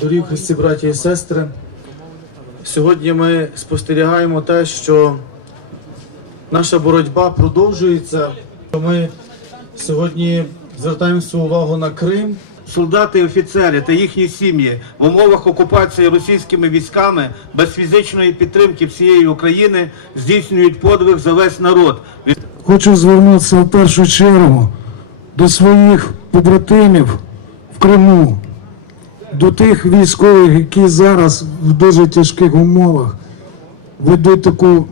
Дорогі Христі, браті і сестри, сьогодні ми спостерігаємо те, що наша боротьба продовжується. Ми сьогодні звертаємо свою увагу на Крим. Солдати і офіцери та їхні сім'ї в умовах окупації російськими військами без фізичної підтримки всієї України здійснюють подвиг за весь народ. Хочу звернутися в першу чергу до своїх побратимів в Криму, до тих військових, які зараз в дуже тяжких умовах ведуть таку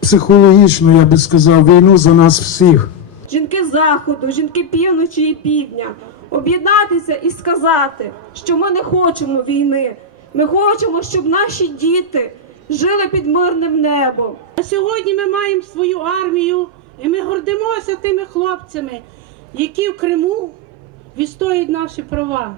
психологічну, я би сказав, війну за нас всіх. Жінки заходу, жінки півночі і півдня, об'єднатися і сказати, що ми не хочемо війни. Ми хочемо, щоб наші діти жили під мирним небом. А сьогодні ми маємо свою армію, і ми гордимося тими хлопцями, які в Криму відстоюють наші права.